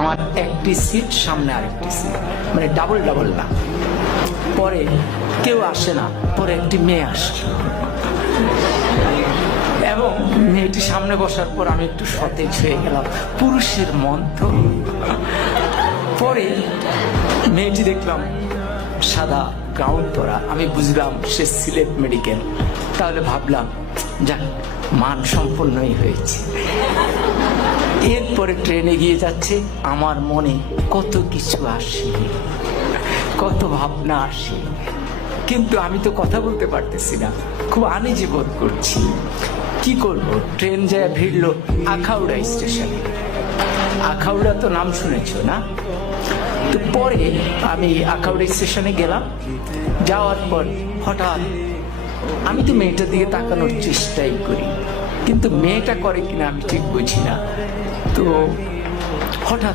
আমার একটি সিট, সামনে আরেকটি সিট, মানে ডাবল ডাবল না। পরে কেউ আসে না, পরে একটি মেয়ে আসে এবং মেয়েটি সামনে বসার পর আমি একটু সতেজ হয়ে গেলাম। পুরুষের মন তো। পরে মেয়েটি দেখলাম সাদা গাউন পরা, আমি বুঝলাম সে সিলেট মেডিকেল। তাহলে ভাবলাম যাক, মান সম্পন্নই হয়েছে। এরপরে ট্রেন এগিয়ে যাচ্ছে, আমার মনে কত কিছু আসে, কত ভাবনা আসে, কিন্তু আমি তো কথা বলতে পারতেছি না, খুব আনইজি বোধ করছি। কি করব? ট্রেন যায় ভিড়লো আখাউড়া স্টেশনে। আখাউড়া তো নাম শুনেছ না? তো পরে আমি আখাউড়া স্টেশনে গেলাম। যাওয়ার পর হঠাৎ আমি তো মেয়েটার দিকে তাকানোর চেষ্টাই করি, কিন্তু মেয়েটা করে কিনা আমি ঠিক বুঝি না। তো হঠাৎ